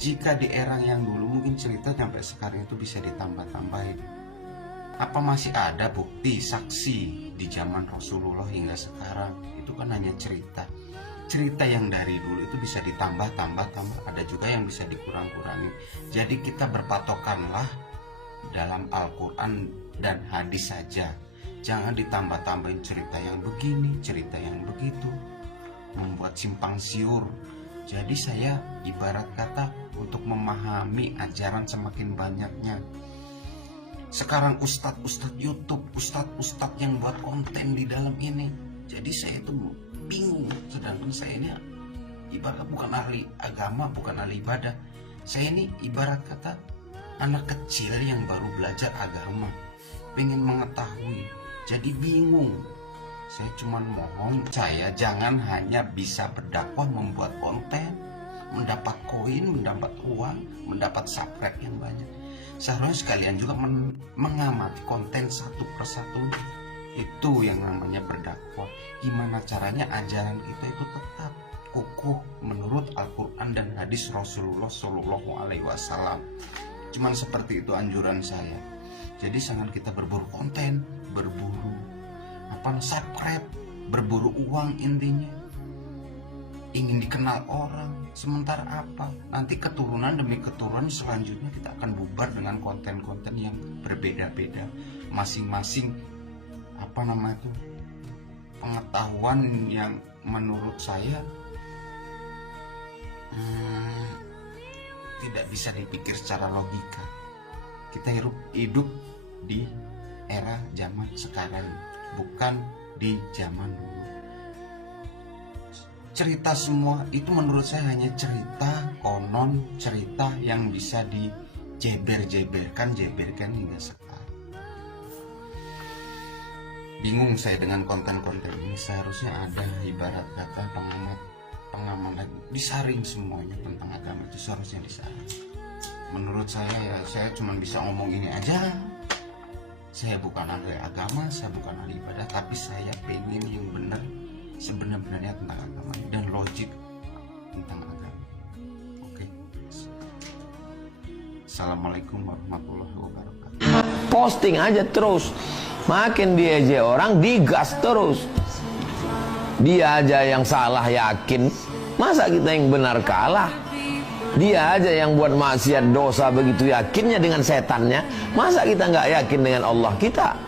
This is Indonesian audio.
Jika di era yang dulu mungkin cerita sampai sekarang itu bisa ditambah-tambahin. Apa masih ada bukti saksi di zaman Rasulullah hingga sekarang? Itu kan hanya cerita. Cerita yang dari dulu itu bisa ditambah-tambah, ada juga yang bisa dikurang-kurangi. Jadi kita berpatokanlah dalam Al-Quran dan hadis saja. Jangan ditambah-tambahin cerita yang begini, cerita yang begitu, membuat simpang siur. Jadi saya ibarat kata untuk memahami ajaran semakin banyaknya. Sekarang ustadz YouTube, ustadz yang buat konten di dalam ini. Jadi saya itu bingung, sedangkan saya ini ibarat bukan ahli agama, bukan ahli ibadah. Saya ini ibarat kata anak kecil yang baru belajar agama, pengen mengetahui, jadi bingung. Saya cuma mohon, saya jangan hanya bisa berdakwah membuat konten, mendapat koin, mendapat uang, mendapat subscribe yang banyak. Seharusnya sekalian juga mengamati konten satu persatu. Itu yang namanya berdakwah. Gimana caranya ajaran kita itu tetap kukuh menurut Al-Quran dan hadis Rasulullah Shallallahu Alaihi Wasallam. Cuman seperti itu anjuran saya. Jadi jangan kita berburu konten, berburu subscribe, berburu uang, intinya ingin dikenal orang. Sementara apa? Nanti keturunan demi keturunan selanjutnya kita akan bubar dengan konten-konten yang berbeda-beda, masing-masing pengetahuan yang menurut saya tidak bisa dipikir secara logika. Kita hidup di era zaman sekarang, bukan di zaman dulu. Cerita semua itu menurut saya hanya cerita, konon cerita yang bisa dijeber-jeberkan hingga sekarang. Bingung saya dengan konten-konten ini. Seharusnya ada ibarat kata pengamat disaring semuanya tentang agama, itu seharusnya disaring. Menurut saya ya, saya cuma bisa ngomong ini aja. Saya bukan ahli agama, saya bukan ahli ibadah, tapi saya pengen yang benar, sebenarnya tentang agama dan logik tentang agama. Oke. Assalamualaikum warahmatullahi wabarakatuh. Posting aja terus, makin diejek orang digas terus. Dia aja yang salah yakin, masa kita yang benar kalah? Dia aja yang buat maksiat dosa begitu yakinnya dengan setannya, masa kita nggak yakin dengan Allah kita?